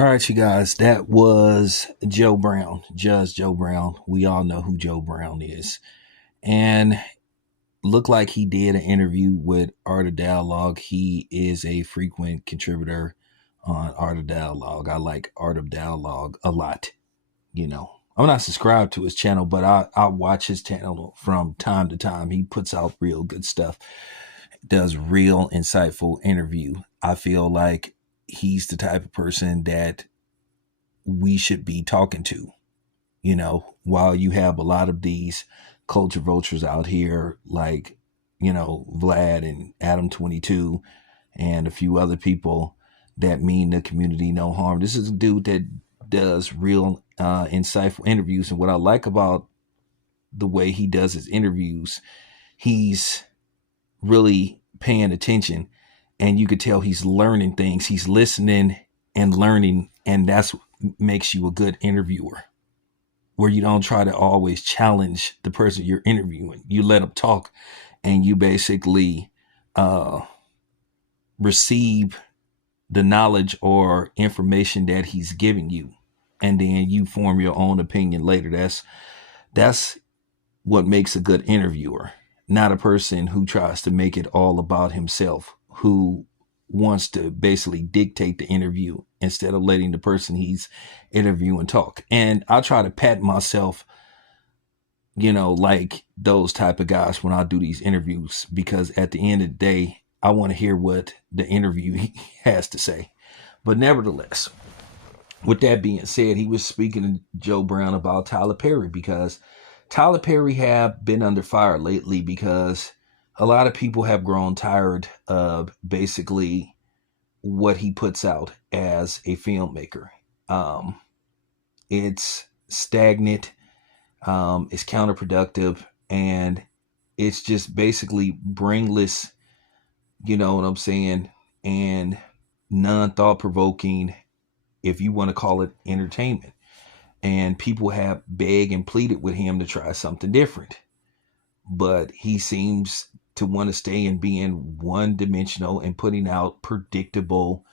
All right, you guys, that was Joe Brown, Judge Joe Brown. We all know who Joe Brown is. And looked like he did an interview with Art of Dialogue. He is a frequent contributor on Art of Dialogue. I like Art of Dialogue a lot. I'm not subscribed to his channel, but I watch his channel from time to time. He puts out real good stuff, does real insightful interview. I feel like he's the type of person that we should be talking to. While you have a lot of these culture vultures out here, like, Vlad and Adam 22 and a few other people that mean the community no harm. This is a dude that does real insightful interviews. And what I like about the way he does his interviews, he's really paying attention, and you could tell he's learning things. He's listening and learning, and that's what makes you a good interviewer, where you don't try to always challenge the person you're interviewing. You let them talk, and you basically receive the knowledge or information that he's giving you, and then you form your own opinion later. That's what makes a good interviewer, not a person who tries to make it all about himself, who wants to basically dictate the interview instead of letting the person he's interviewing talk. And I try to pat myself, like those type of guys when I do these interviews, because at the end of the day, I want to hear what the interviewee has to say. But nevertheless, with that being said, he was speaking to Joe Brown about Tyler Perry, because Tyler Perry have been under fire lately, because a lot of people have grown tired of basically what he puts out as a filmmaker. It's stagnant, it's counterproductive, and it's just basically brainless, you know what I'm saying, and non-thought provoking, if you want to call it entertainment. And people have begged and pleaded with him to try something different, but he seems to want to stay in being one dimensional and putting out predictable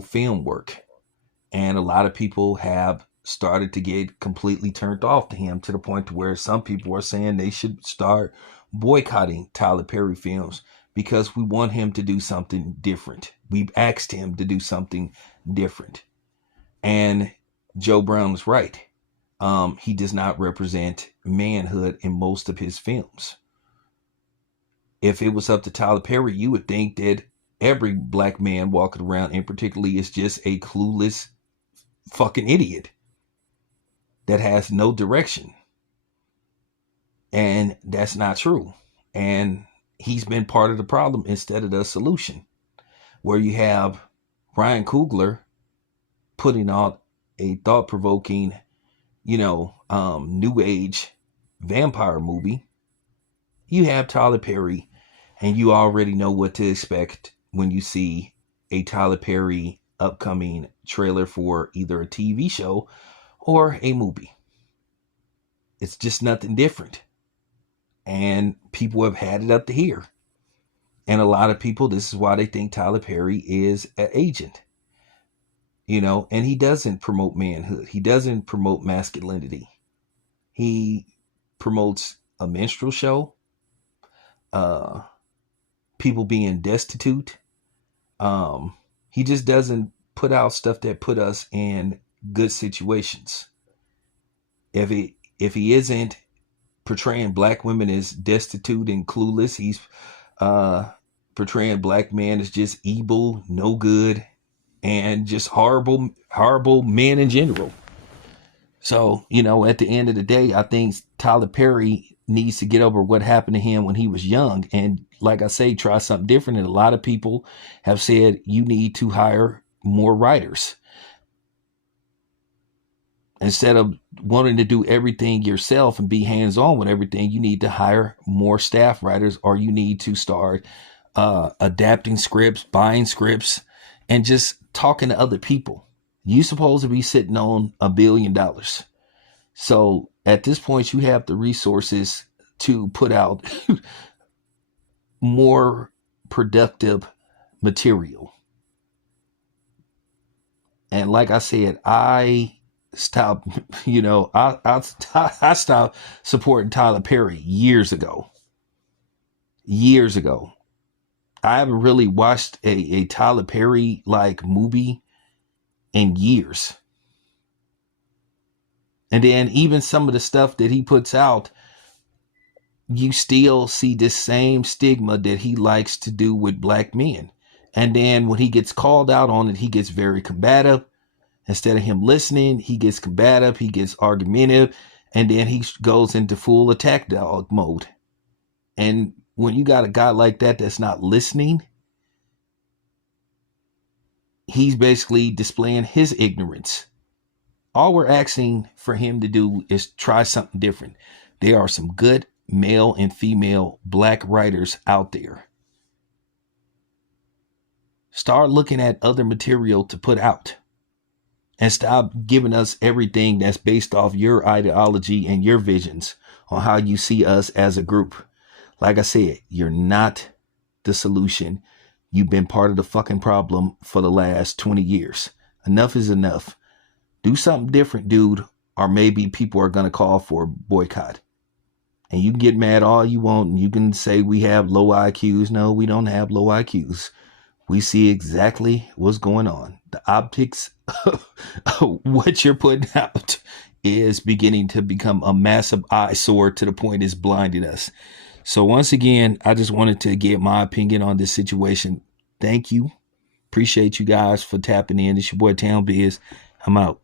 film work. And a lot of people have started to get completely turned off to him, to the point to where some people are saying they should start boycotting Tyler Perry films, because we want him to do something different. We've asked him to do something different. And Joe Brown is right. He does not represent manhood in most of his films. If it was up to Tyler Perry, you would think that every black man walking around, and particularly, is just a clueless fucking idiot that has no direction. And that's not true. And he's been part of the problem instead of the solution, where you have Ryan Coogler putting out a thought-provoking, new age vampire movie. You have Tyler Perry, and you already know what to expect when you see a Tyler Perry upcoming trailer for either a TV show or a movie. It's just nothing different. And people have had it up to here. And a lot of people, this is why they think Tyler Perry is an agent. And he doesn't promote manhood. He doesn't promote masculinity. He promotes a minstrel show, people being destitute. He just doesn't put out stuff that put us in good situations. If he isn't portraying black women as destitute and clueless, he's portraying black men as just evil, no good, and just horrible men in general. So, at the end of the day, I think Tyler Perry needs to get over what happened to him when he was young. And like I say, try something different. And a lot of people have said you need to hire more writers. Instead of wanting to do everything yourself and be hands-on with everything, you need to hire more staff writers, or you need to start adapting scripts, buying scripts, and just talking to other people. You're supposed to be sitting on $1 billion. So at this point, you have the resources to put out more productive material. And like I said, I stopped, I stopped supporting Tyler Perry years ago. Years ago. I haven't really watched a Tyler Perry like movie in years. And then even some of the stuff that he puts out, you still see this same stigma that he likes to do with black men. And then when he gets called out on it, he gets very combative. Instead of him listening, he gets combative, he gets argumentative, and then he goes into full attack dog mode. And when you got a guy like that that's not listening, he's basically displaying his ignorance. All we're asking for him to do is try something different. There are some good male and female black writers out there. Start looking at other material to put out. And stop giving us everything that's based off your ideology and your visions on how you see us as a group. Like I said, you're not the solution. You've been part of the fucking problem for the last 20 years. Enough is enough. Do something different, dude, or maybe people are going to call for a boycott. And you can get mad all you want, and you can say we have low IQs. No, we don't have low IQs. We see exactly what's going on. The optics of what you're putting out is beginning to become a massive eyesore to the point it's blinding us. So once again, I just wanted to get my opinion on this situation. Thank you. Appreciate you guys for tapping in. It's your boy Town Biz. I'm out.